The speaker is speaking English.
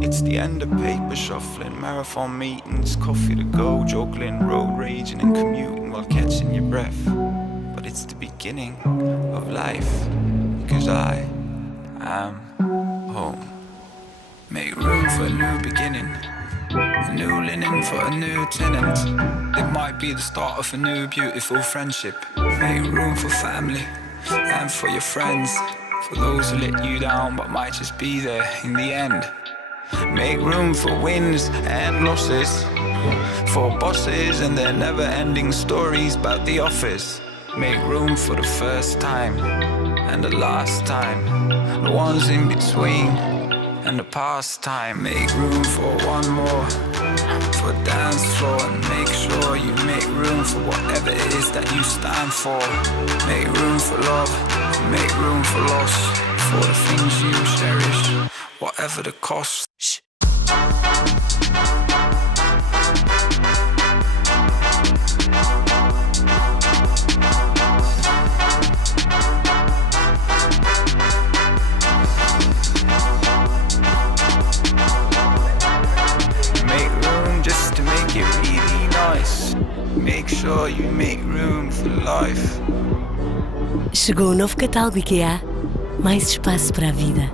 It's the end of paper shuffling, marathon meetings, coffee to go, juggling, road raging and commuting while catching your breath. But it's the beginning of life, because I am home. Make room for a new beginning, a new linen for a new tenant. It might be the start of a new beautiful friendship. Make room for family and for your friends, for those who let you down but might just be there in the end. Make room for wins and losses, for bosses and their never-ending stories about the office. Make room for the first time and the last time, the ones in between and the past time. Make room for one more, for dance floor, and make sure you make room for whatever it is that you stand for. Make room for love, make room for loss, for the things you cherish, whatever the cost. Shh. Make sure you make room for life. Chegou o novo catálogo Ikea. Mais espaço para a vida.